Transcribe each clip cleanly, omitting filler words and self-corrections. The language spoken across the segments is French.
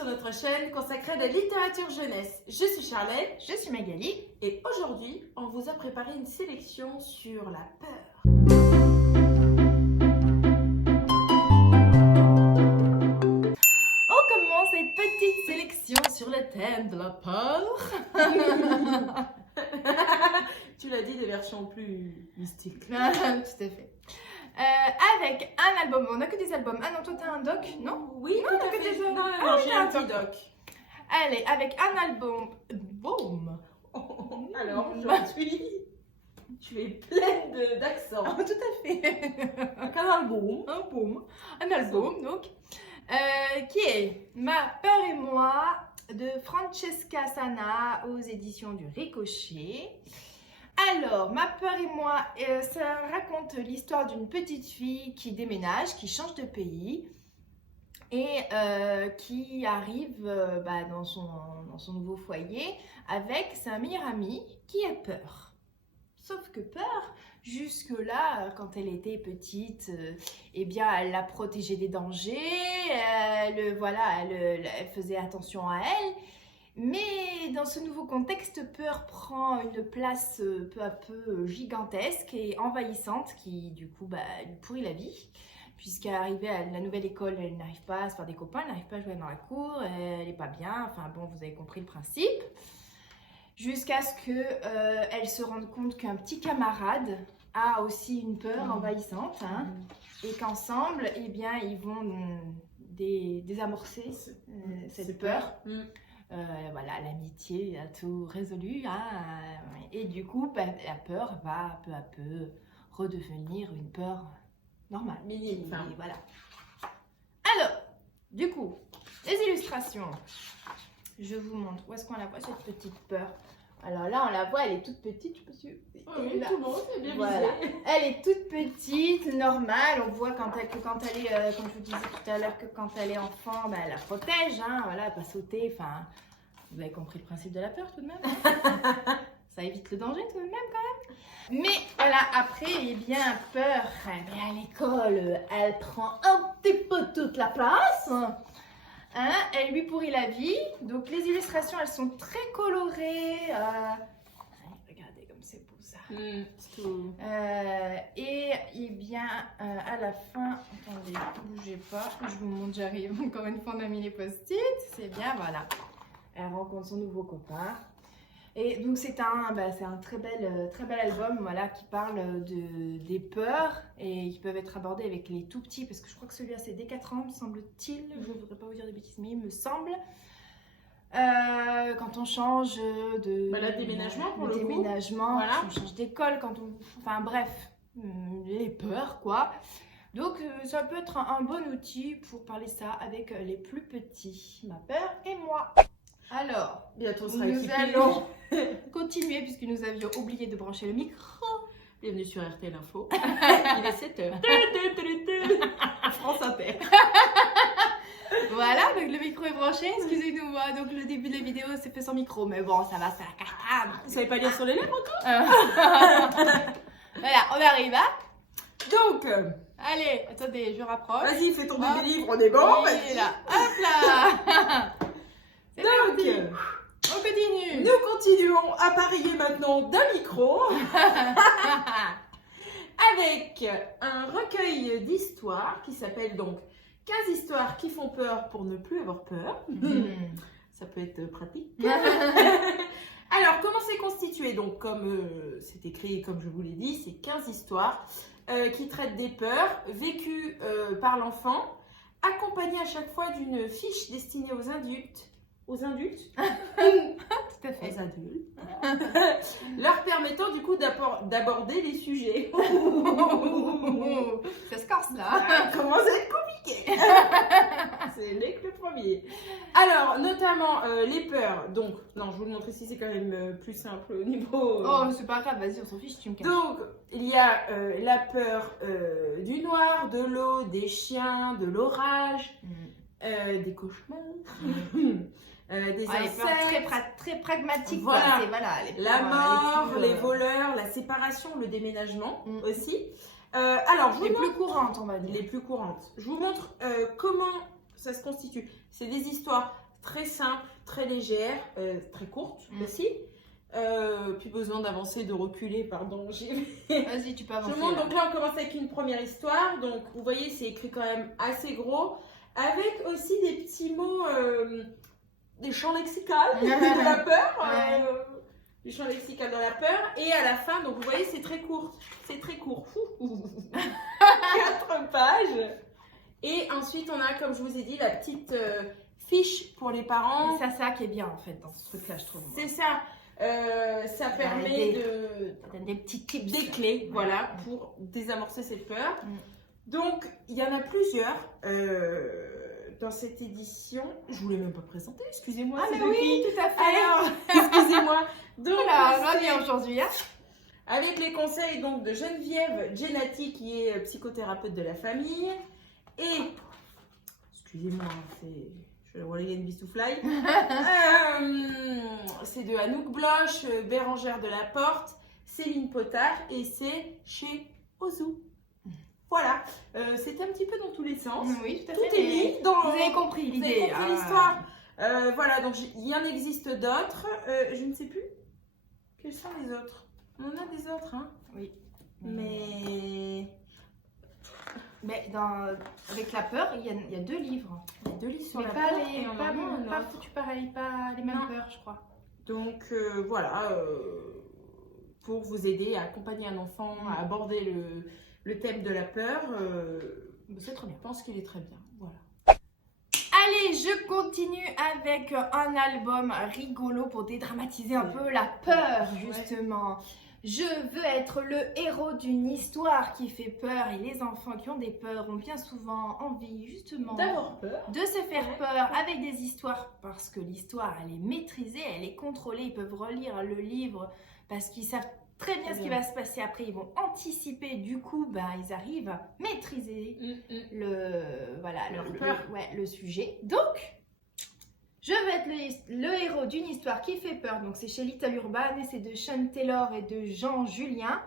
sur notre chaîne consacrée à la littérature jeunesse. Je suis Charlotte. Je suis Magali. Et aujourd'hui, on vous a préparé une sélection sur la peur. On commence cette petite sélection sur le thème de la peur. Tu l'as dit, des versions plus mystiques. Tout à fait. Avec un album, on n'a que des albums. Ah non, toi t'as un doc, non? Oui, non, tout à que fait. des Non, Ah, j'ai un petit doc. Allez, avec un album. Boum. Alors, aujourd'hui, tu es pleine d'accent. Tout à fait. Un album. Un boom. Un album, donc. Qui est Ma peur et moi de Francesca Sanna aux éditions du Ricochet. Alors, Ma peur et moi, ça raconte l'histoire d'une petite fille qui déménage, qui change de pays et qui arrive dans son nouveau foyer avec sa meilleure amie qui a peur. Sauf que peur, jusque-là, quand elle était petite, eh bien, elle la protégeait des dangers, elle faisait attention à elle. Mais dans ce nouveau contexte, peur prend une place peu à peu gigantesque et envahissante qui, du coup, lui pourrit la vie. Puisqu'arrivée à la nouvelle école, elle n'arrive pas à se faire des copains, elle n'arrive pas à jouer dans la cour, elle n'est pas bien. Enfin bon, vous avez compris le principe. Jusqu'à ce qu'elle se rende compte qu'un petit camarade a aussi une peur envahissante. Et qu'ensemble, eh bien, ils vont désamorcer cette peur. Voilà, l'amitié a tout résolu. Et du coup, la peur va peu à peu redevenir une peur normale. Minime. Voilà. Alors, du coup, les illustrations. Je vous montre. Où est-ce qu'on la voit, cette petite peur? Alors là, on la voit, elle est toute petite. Je sais pas si... Oui, tout le monde, c'est bien voilà. visé. Elle est toute petite, normale. On voit quand elle est, comme je vous disais tout à l'heure, que quand elle est enfant, elle la protège. Voilà, elle va pas sauter. Enfin, vous avez compris le principe de la peur tout de même. Ça évite le danger tout de même quand même. Mais voilà, après, eh bien, peur. À l'école, elle prend un petit peu toute la place. Elle lui pourrit la vie. Donc les illustrations, elles sont très colorées. Regardez comme c'est beau ça. Et bien à la fin, attendez, bougez pas, je vous montre, j'arrive. Encore une fois, on a mis les post-it. C'est bien, voilà. Elle rencontre son nouveau copain. Et donc c'est un très bel album, voilà, qui parle des peurs et qui peuvent être abordées avec les tout petits, parce que je crois que celui-là c'est dès 4 ans, me semble-t-il. Je ne voudrais pas vous dire de bêtises, mais il me semble. Quand on change de déménagement pour le déménagement, voilà. on change d'école, enfin bref, les peurs quoi. Donc ça peut être un bon outil pour parler ça avec les plus petits. Ma peur et moi. Alors, bientôt sera nous équipé. allons continuer puisque nous avions oublié de brancher le micro. Bienvenue sur RTL Info. Il est 7h. France Inter. Voilà, donc le micro est branché. Excusez-nous, donc le début de la vidéo c'est fait sans micro, mais bon, ça va, c'est la cascade. Vous savez pas lire sur les lèvres encore? Voilà, on arrive, Donc, allez, attendez, je rapproche. vas-y, fais tomber des livres, on est bon. Oui, là, hop là. C'est Donc, parti. On continue. nous continuons à parier maintenant d'un micro avec un recueil d'histoires qui s'appelle donc 15 histoires qui font peur pour ne plus avoir peur. Ça peut être pratique. Alors, comment c'est constitué? Donc, comme c'est écrit, comme je vous l'ai dit, c'est 15 histoires qui traitent des peurs vécues par l'enfant, accompagnées à chaque fois d'une fiche destinée aux adultes. Aux adultes? Tout à fait. Aux adultes. Leur permettant du coup d'aborder les sujets. Ça se corse là. Ça commence à être compliqué. C'est le premier. Alors, notamment les peurs. Donc, non, je vous le montre ici, c'est quand même plus simple au niveau. Oh, c'est pas grave, vas-y, on s'en fiche, tu me caches. Donc, il y a la peur du noir, de l'eau, des chiens, de l'orage, des cauchemars. Des insectes, très pragmatique, voilà. La mort, les voleurs, la séparation, le déménagement aussi. Alors, les plus courantes, on va dire. Les plus courantes. Je vous montre comment ça se constitue. C'est des histoires très simple, très légère, très courte aussi. Plus besoin d'avancer, de reculer, pardon. Vas-y, tu peux avancer. Donc là, on commence avec une première histoire. Donc, vous voyez, c'est écrit quand même assez gros, avec aussi des petits mots, des champs lexicaux de la peur. Du champ lexical dans la peur. Et à la fin, donc vous voyez, c'est très court. C'est très court. 4 pages. Et ensuite, on a, comme je vous ai dit, la petite fiche pour les parents. C'est ça qui est bien en fait dans ce truc-là, je trouve. C'est ça. Ça permet des petits tips, des clés, voilà, pour désamorcer cette peur. Donc, il y en a plusieurs dans cette édition. Je ne vous l'ai même pas présenté, excusez-moi. Ah, mais oui, tout à fait. Alors, excusez-moi. Donc, voilà, on vient aujourd'hui. Avec les conseils donc, de Geneviève Genati, qui est psychothérapeute de la famille. Et, excusez-moi, je vais relayer une bistouflaille. C'est de Anouk Bloch, Bérangère de la Porte, Céline Potard et c'est chez Ozu. Voilà, c'était un petit peu dans tous les sens. Oui, tout à fait. Tout est mis Vous avez compris l'idée. Vous avez compris l'histoire. Voilà, donc il y en existe d'autres. Je ne sais plus. Quels sont les autres? On en a des autres, hein? Oui. Mais avec la peur, il y a 2 livres. Il y a 2 livres sur mais la pas peur. tu pareil, pas les mêmes peurs, je crois. Donc voilà, pour vous aider à accompagner un enfant à aborder le thème de la peur, c'est trop bien. Je pense qu'il est très bien. Voilà. Allez, je continue avec un album rigolo pour dédramatiser un peu la peur, justement. Je veux être le héros d'une histoire qui fait peur et les enfants qui ont des peurs ont bien souvent envie justement d'avoir peur, de se faire peur avec des histoires parce que l'histoire elle est maîtrisée, elle est contrôlée, ils peuvent relire le livre parce qu'ils savent très bien ce qui va se passer après, ils vont anticiper, du coup ils arrivent à maîtriser le sujet. Donc je veux être le héros d'une histoire qui fait peur. Donc, c'est chez Little Urban et c'est de Sean Taylor et de Jean Julien.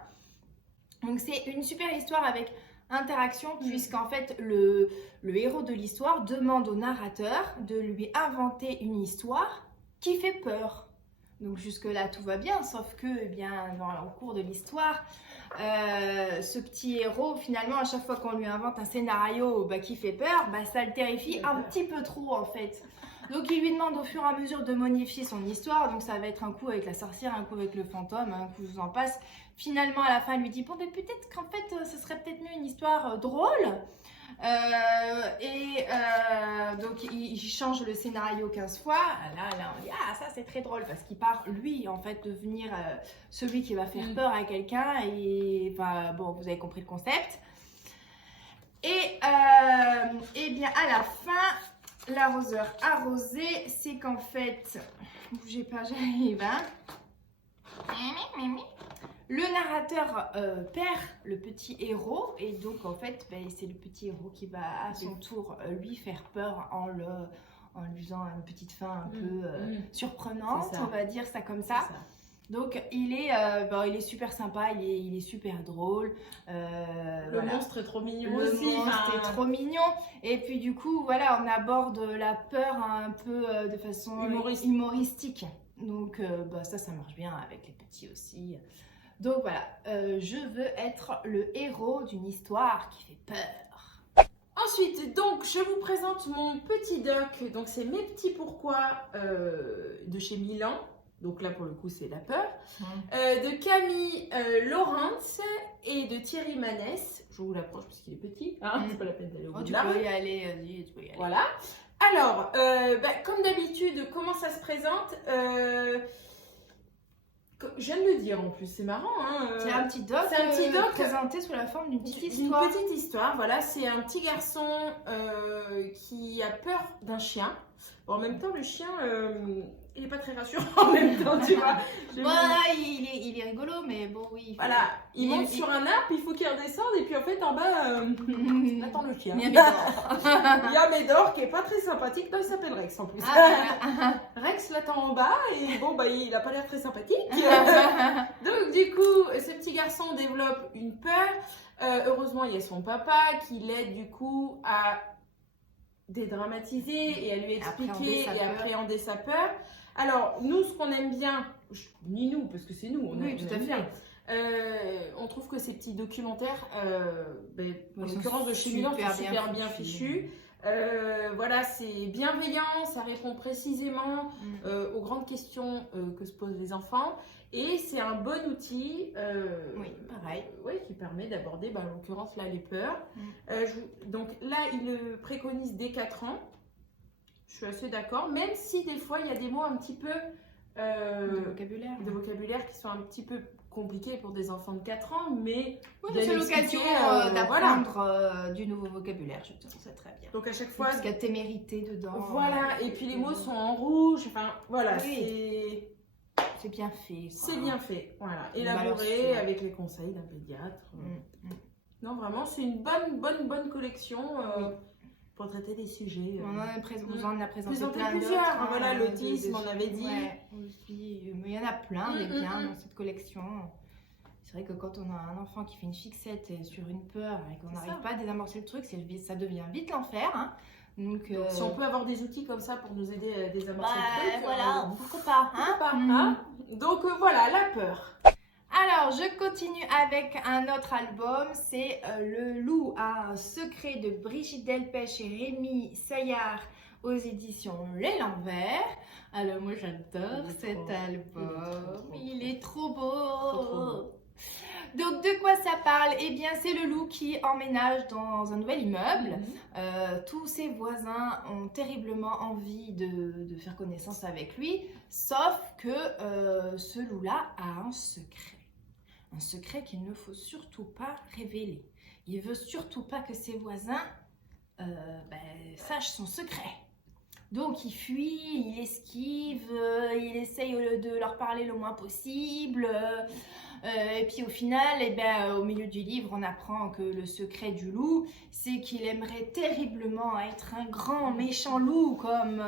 Donc, c'est une super histoire avec interaction puisqu'en fait, le héros de l'histoire demande au narrateur de lui inventer une histoire qui fait peur. Donc, jusque-là, tout va bien, sauf que, au cours de l'histoire, ce petit héros, finalement, à chaque fois qu'on lui invente un scénario qui fait peur, ça le terrifie un petit peu trop, en fait. Donc il lui demande au fur et à mesure de modifier son histoire, donc ça va être un coup avec la sorcière, un coup avec le fantôme, un coup j'en passe. Finalement à la fin il lui dit bon peut-être qu'en fait ce serait peut-être mieux une histoire drôle. Donc il change le scénario 15 fois. Là on dit ah ça c'est très drôle parce qu'il part lui en fait devenir celui qui va faire peur à quelqu'un et bon vous avez compris le concept. Et bien à la fin l'arroseur arrosé, c'est qu'en fait, bougez pas, j'arrive, le narrateur perd le petit héros et donc en fait, c'est le petit héros qui va à son tour lui faire peur en lui faisant une petite fin un peu surprenante, on va dire ça comme ça. Donc il est super sympa, il est super drôle. Le monstre est trop mignon aussi. Le monstre est trop mignon. Et puis du coup, voilà, on aborde la peur un peu de façon humoristique. Donc ça marche bien avec les petits aussi. Donc voilà, je veux être le héros d'une histoire qui fait peur. Ensuite, donc, je vous présente mon petit doc. Donc c'est Mes petits pourquoi de chez Milan. Donc là, pour le coup, c'est la peur. De Camille Laurence et de Thierry Manès. Je vous l'approche parce qu'il est petit. C'est pas la peine d'aller au bout de la rue. Tu peux y aller. Voilà. Alors, comme d'habitude, comment ça se présente je viens de le dire en plus, c'est marrant. C'est un petit doc présenté sous la forme d'une petite histoire. Une petite histoire, voilà. C'est un petit garçon qui a peur d'un chien. Bon, en même temps, le chien... il n'est pas très rassurant en même temps, tu vois. Il est rigolo, mais bon, oui. Voilà, il monte sur un arbre, il faut qu'il redescende, et puis en fait, en bas, attends le chien. Il y a Médor qui est pas très sympathique. Non, il s'appelle Rex en plus. Rex l'attend en bas, et bon, il n'a pas l'air très sympathique. Donc, du coup, ce petit garçon développe une peur. Heureusement, il y a son papa qui l'aide, du coup, à dédramatiser et à lui expliquer Appréhender sa et peur. appréhender sa peur. Alors, nous, ce qu'on aime bien, ni nous, parce que c'est nous, on Oui, aime tout à bien. fait. On trouve que ces petits documentaires, en Ils l'occurrence sont de chez Milan, sont super super bien bien fichus. fichus. Voilà, c'est bienveillant, ça répond précisément aux grandes questions que se posent les enfants. Et c'est un bon outil Oui, pareil. qui permet d'aborder, en l'occurrence, là, les peurs. Mm. Donc là, il le préconise dès 4 ans. Je suis assez d'accord, même si des fois, il y a des mots un petit peu De vocabulaire. qui sont un petit peu compliqués pour des enfants de 4 ans, mais Oui, bien c'est l'occasion expliqué, d'apprendre du nouveau vocabulaire. Je trouve ça très bien. Donc à chaque fois, Parce qu'il y a témérité dedans. voilà, et puis les mots sont en rouge, enfin voilà, Oui. C'est bien fait. c'est bien fait, voilà, Une valeur élaboré sûre. avec les conseils d'un pédiatre. Mm. Non, vraiment, c'est une bonne collection Oui. pour traiter des sujets. On en a vous en a présenté Présenté plein plusieurs, d'autres, hein, voilà, l'autisme, on avait dit. Ouais, aussi. Mais il y en a plein des biens dans cette collection. C'est vrai que quand on a un enfant qui fait une fixette sur une peur et qu'on C'est n'arrive ça. pas à désamorcer le truc, ça devient vite l'enfer. Hein. Donc, Donc, si on peut avoir des outils comme ça pour nous aider à désamorcer le truc, voilà, pourquoi pas. Hein. pourquoi pas, Mm. hein. Donc voilà, la peur. Alors, je continue avec un autre album, c'est Le Loup a un secret de Brigitte Delpech et Rémi Saillard aux éditions L'Élan Vert. Alors, moi j'adore Il est cet trop- album, il est trop beau. Trop. Donc, de quoi ça parle? Eh bien, c'est le loup qui emménage dans un nouvel immeuble. Tous ses voisins ont terriblement envie de faire connaissance avec lui, sauf que ce loup-là a un secret. Un secret qu'il ne faut surtout pas révéler. Il veut surtout pas que ses voisins sachent son secret. Donc il fuit, il esquive, il essaye de leur parler le moins possible. Et puis au final, au milieu du livre, on apprend que le secret du loup, c'est qu'il aimerait terriblement être un grand méchant loup, comme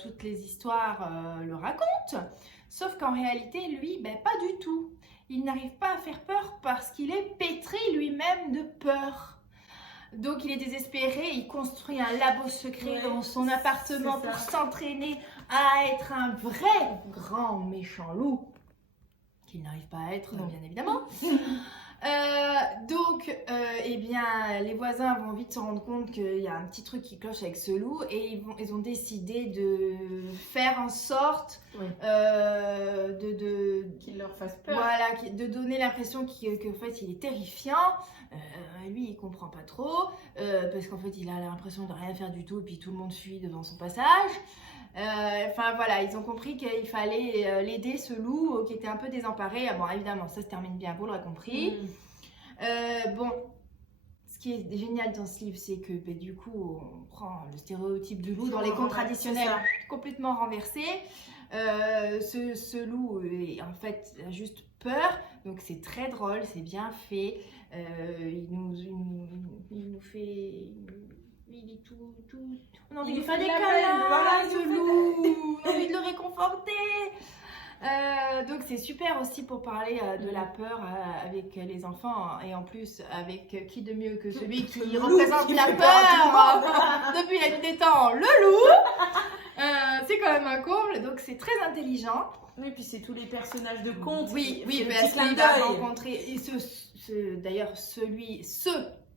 toutes les histoires le racontent. Sauf qu'en réalité, lui, pas du tout. Il n'arrive pas à faire peur parce qu'il est pétri lui-même de peur. Donc il est désespéré, il construit un labo secret dans son appartement pour s'entraîner à être un vrai grand méchant loup. Qu'il n'arrive pas à être, bien évidemment. Les voisins vont vite se rendre compte qu'il y a un petit truc qui cloche avec ce loup et ils ont décidé de faire en sorte Qu'il leur fasse peur. voilà, de donner l'impression qu'en fait il est terrifiant. Lui il comprend pas trop parce qu'en fait il a l'impression de rien faire du tout et puis tout le monde fuit devant son passage. Ils ont compris qu'il fallait l'aider, ce loup qui était un peu désemparé. Bon, évidemment, ça se termine bien, vous l'aurez compris. Ce qui est génial dans ce livre, c'est que du coup, on prend le stéréotype du loup dans les contes traditionnels complètement renversé. Ce loup est en fait juste peur, donc c'est très drôle, c'est bien fait. Il nous fait... Il est tout... On a envie de lui faire des câlins, voilà, ce loup. On a envie de le réconforter. Donc c'est super aussi pour parler de la peur avec les enfants et en plus avec qui de mieux que celui qui représente la peur depuis la nuit des temps, le loup. C'est quand même un comble, donc c'est très intelligent. Oui, puis c'est tous les personnages de contes. Oui, c'est parce clin qu'il va d'œil. rencontrer et d'ailleurs ceux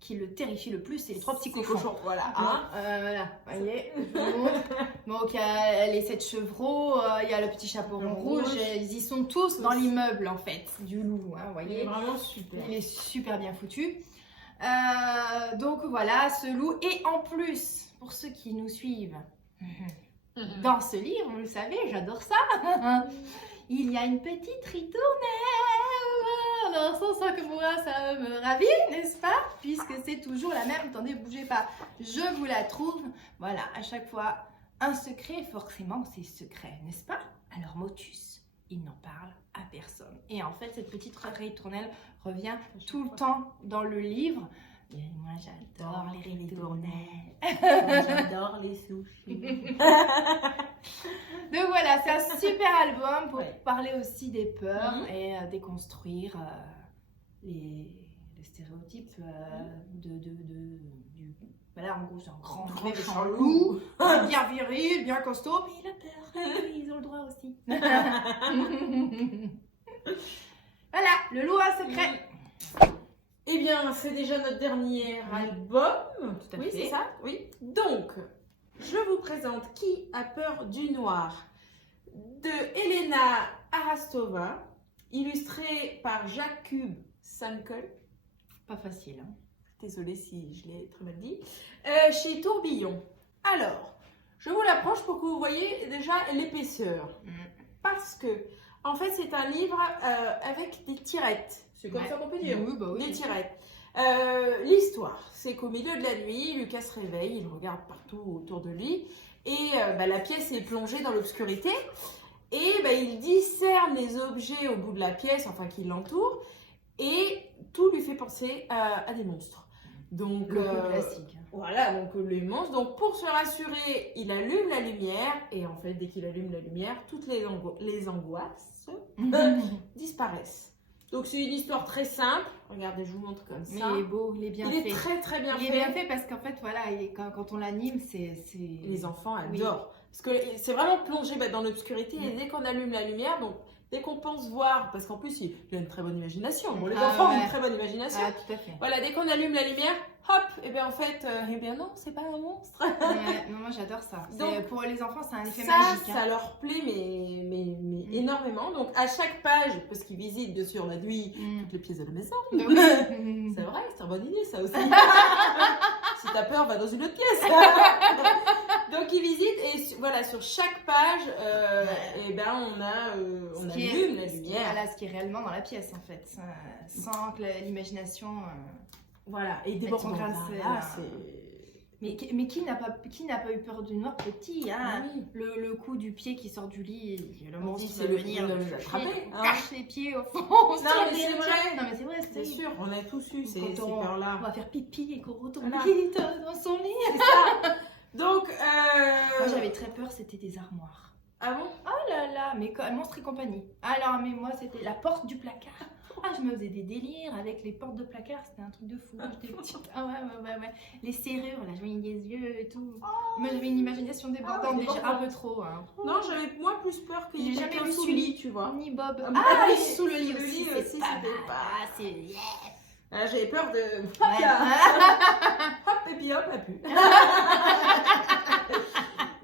qui le terrifie le plus, c'est les trois petits cochons. Voilà. Voilà, vous voyez, je vous montre. Donc, il y a les 7 chevreaux, il y a le petit chaperon rouge, ils y sont tous dans l'immeuble en fait, du loup, hein, vous Il voyez. est vraiment super. Il est super bien foutu. Donc voilà, ce loup. Et en plus, pour ceux qui nous suivent, dans ce livre, vous le savez, j'adore ça, il y a une petite ritournelle. Dans son sens que moi, ça me ravit, n'est-ce pas? Puisque c'est toujours la même. Attendez, bougez pas. Je vous la trouve. Voilà, à chaque fois, un secret, forcément, c'est secret, n'est-ce pas? Alors, Motus, il n'en parle à personne. Et en fait, cette petite ritournelle revient tout le temps dans le livre. Et moi, j'adore les ritournelles. J'adore les sushis. Donc voilà, c'est un super album pour parler aussi des peurs et déconstruire Voilà, en gros, c'est un grand Grand méchant loup. loup, bien viril, bien costaud, mais il a peur. Ils ont le droit aussi. Voilà, le loup a un secret. Eh bien, c'est déjà notre dernier album. Tout à Oui, fait. c'est ça. Oui. Donc, je vous présente Qui a peur du noir de Elena Arastova, illustré par Jakub Sankel. Pas facile. Hein. Désolée si je l'ai très mal dit. Chez Tourbillon. Alors, je vous l'approche pour que vous voyez déjà l'épaisseur. Parce que, en fait, c'est un livre avec des tirettes. C'est comme ça qu'on peut dire. Oui, bah oui. Des tirettes. L'histoire, c'est qu'au milieu de la nuit, Lucas se réveille, il regarde partout autour de lui et la pièce est plongée dans l'obscurité et il discerne les objets au bout de la pièce, enfin qui l'entourent, et tout lui fait penser à des monstres. Donc, Le coup classique. Voilà, donc les monstres. Donc pour se rassurer, il allume la lumière et en fait, dès qu'il allume la lumière, toutes les angoisses disparaissent. Donc c'est une histoire très simple. Regardez, je vous montre comme ça. Mais il est beau, il est bien Il fait. est très très bien Il fait. est bien fait parce qu'en fait, voilà, quand on l'anime, c'est... Les enfants Oui. adorent. Parce que c'est vraiment plongé dans l'obscurité et dès qu'on allume la lumière, donc dès qu'on pense voir, parce qu'en plus il a une très bonne imagination. Bon, les enfants ont une très bonne imagination. Ah, tout à fait. Voilà, dès qu'on allume la lumière, hop, et bien en fait, non, c'est pas un monstre. Ouais, non, moi j'adore ça. Donc, pour les enfants, c'est un effet ça, magique. ça leur plaît, mais énormément. Donc à chaque page, parce qu'ils visitent bien sûr la nuit toutes les pièces de la maison. C'est vrai, c'est une bonne idée ça aussi. Si t'as peur, va dans une autre pièce. Donc ils visitent et voilà, sur chaque page, on allume la lumière. Voilà, ce qui est réellement dans la pièce en fait, sans que l'imagination. Voilà, et des Elles sont grincées, là. Mais qui n'a pas eu peur du noir petit, hein? Oui. Le coup du pied qui sort du lit, le On monstre dit va c'est le venir coup de le l'attraper, hein. cache les pieds au fond. Non, mais c'est vrai. Non mais c'est vrai, C'est sûr, on a tous eu ces Quand peurs-là. on va faire pipi et qu'on retourne Voilà. vite dans son lit. C'est ça. Donc, Moi j'avais très peur, c'était des armoires. ah bon? Oh là là, mais monstre et compagnie. Alors, mais moi c'était la porte du placard. Ah, je me faisais des délires avec les portes de placard, c'était un truc de fou. J'étais petite. Ah ouais. Les serrures, là, je voyais des yeux et tout. Moi j'avais une imagination débordante, ouais, déjà un peu trop. Hein. Non, j'avais moins plus peur qu'il y ait J'ai jamais quelqu'un vu sous le Sully. lit, tu vois. Ni Bob. Ah, Ah, sous le lit le aussi, lit c'est aussi, pas c'était mal. pas- Ah, c'est yes. Ah, j'avais peur de... Hop Ouais. là. Hop, et puis hop, la pu.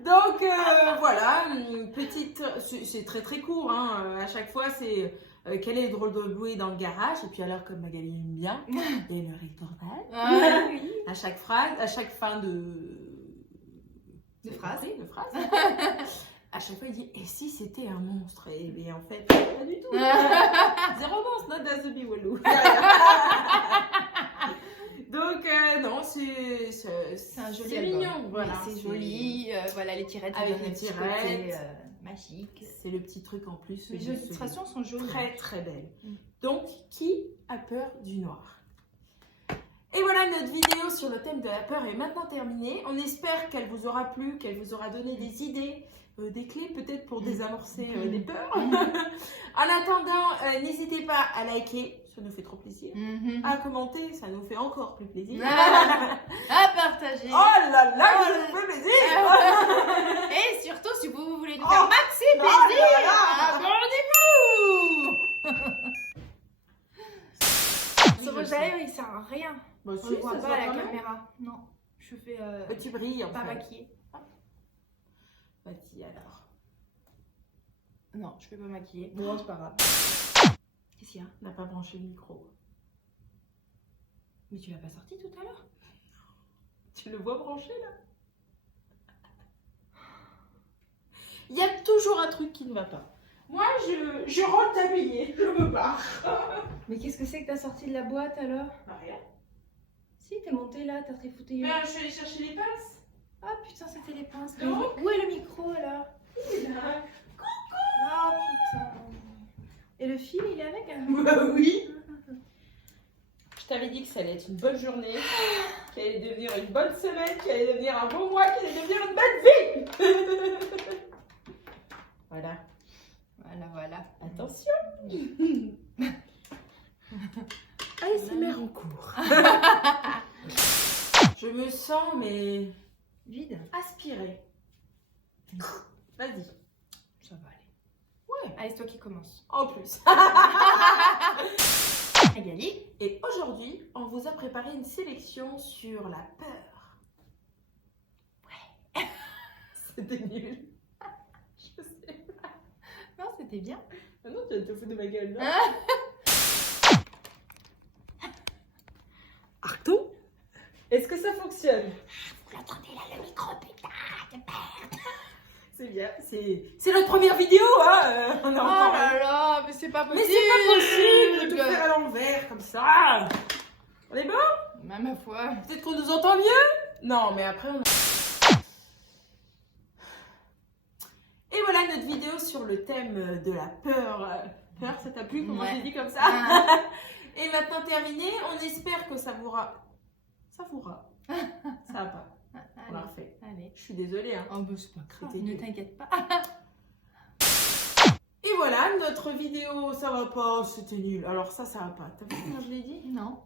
Donc, voilà, une petite... C'est très très court, hein. À chaque fois, c'est... quel est le drôle de bruit dans le garage? Et puis alors, comme Magali aime bien, il y a une ritournelle. Ah, oui. À chaque phrase, à chaque fin De phrase. Oui, de phrase. À chaque fois, il dit, et si c'était un monstre? Et en fait, pas du tout. Zéro monstre, not as a be walou. Donc, non, c'est un joli c'est album. mignon. Voilà, c'est joli. Voilà, les tirettes, Avec ça donne les un petit tirettes. côté magique. C'est le petit truc en plus. Les illustrations sont jolies. Très, très belles. Mm. Donc, qui a peur du noir? Et voilà, notre vidéo sur le thème de la peur est maintenant terminée. On espère qu'elle vous aura plu, qu'elle vous aura donné des idées, des clés peut-être pour désamorcer les peurs. En attendant, n'hésitez pas à liker, ça nous fait trop plaisir. À commenter, ça nous fait encore plus plaisir. À partager. Oh là là, ça nous fait plaisir. Et surtout, si vous voulez nous faire maxi Oh plaisir, là là. abonnez-vous. Ce rouge à lèvres, il sert à rien. Bah, On si, le voit ça se pas voit à la quand même. caméra. Non, je fais Petit brille en pas fait. maquillée. Petit alors. Non, je fais pas maquiller. Bon, c'est pas grave. Qu'est-ce qu'il y a? On n'a pas branché le micro. Mais tu l'as pas sorti tout à l'heure? Tu le vois branché là? Il y a toujours un truc qui ne va pas. Moi, je rentre tablier, je me barre. Mais qu'est-ce que c'est que t'as sorti de la boîte alors? Bah, rien. Si, t'es monté là, t'as trifouté. Ben, je suis allée chercher les pinces. Ah putain, c'était les pinces. Donc Où est le micro alors? Ah putain. Et le fil, il est avec hein? Bah oui. Je t'avais dit que ça allait être une bonne journée, qu'elle allait devenir une bonne semaine, qu'elle allait devenir un bon mois, qu'elle allait devenir une bonne vie. Voilà. Voilà. Attention. Allez, c'est mère en cours. Je me sens, mais Vide. aspiré. Vas-y. Ça va aller. Ouais. Allez, c'est toi qui commence. En plus. Magali. Et aujourd'hui, on vous a préparé une sélection sur la peur. Ouais. C'était nul. Je sais. Non, c'était bien. Ah non, tu vas te foutre de ma gueule, non? Arton? Est-ce que ça fonctionne? Vous l'entendez là, le micro, putain, de merde. C'est bien. C'est notre première vidéo, hein? On a Oh encore... là là, mais c'est pas Mais possible. c'est pas possible de tout faire à l'envers comme ça. On est bon? Bah, ma foi. Peut-être qu'on nous entend mieux? Non, mais après on... Et voilà notre vidéo sur le thème de la peur. Peur, ça t'a plu? Comment Ouais. j'ai dit comme ça? Ah. Et maintenant terminé, on espère que ça vous savoura. Ça va pas. On l'a Allez, refait. allez. Je suis désolée, hein. Oh, bah, c'est pas grave, C'était ne nul. t'inquiète pas. Et voilà, notre vidéo, ça va pas, c'était nul. Alors ça va pas. T'as vu comment je l'ai dit? Non.